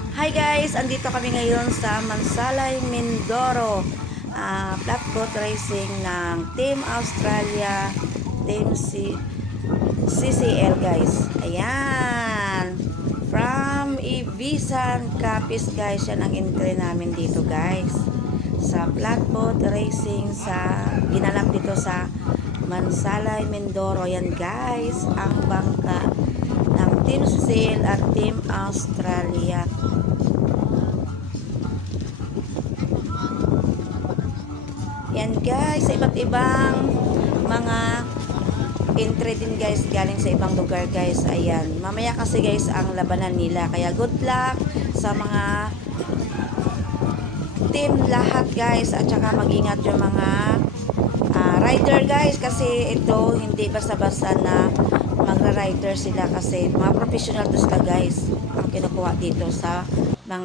Hi guys, andito kami ngayon sa Mansalay, Mindoro. Flat boat racing ng Team Australia, Team CCL guys. Ayan. From Ibisan, Capiz guys. Yan ang entry namin dito guys. Sa flat boat racing sa ginanap dito sa Mansalay, Mindoro. Yan guys, ang bangka ng Team CCL at Team Australia. Yan guys, sa iba't ibang mga entry din guys, galing sa ibang lugar guys. Ayan, mamaya kasi guys ang labanan nila. Kaya good luck sa mga team lahat guys. At saka mag-ingat yung mga rider guys. Kasi ito hindi basta-basta na magra-rider sila. Kasi mga professional to sila guys ang kinukuha dito sa mga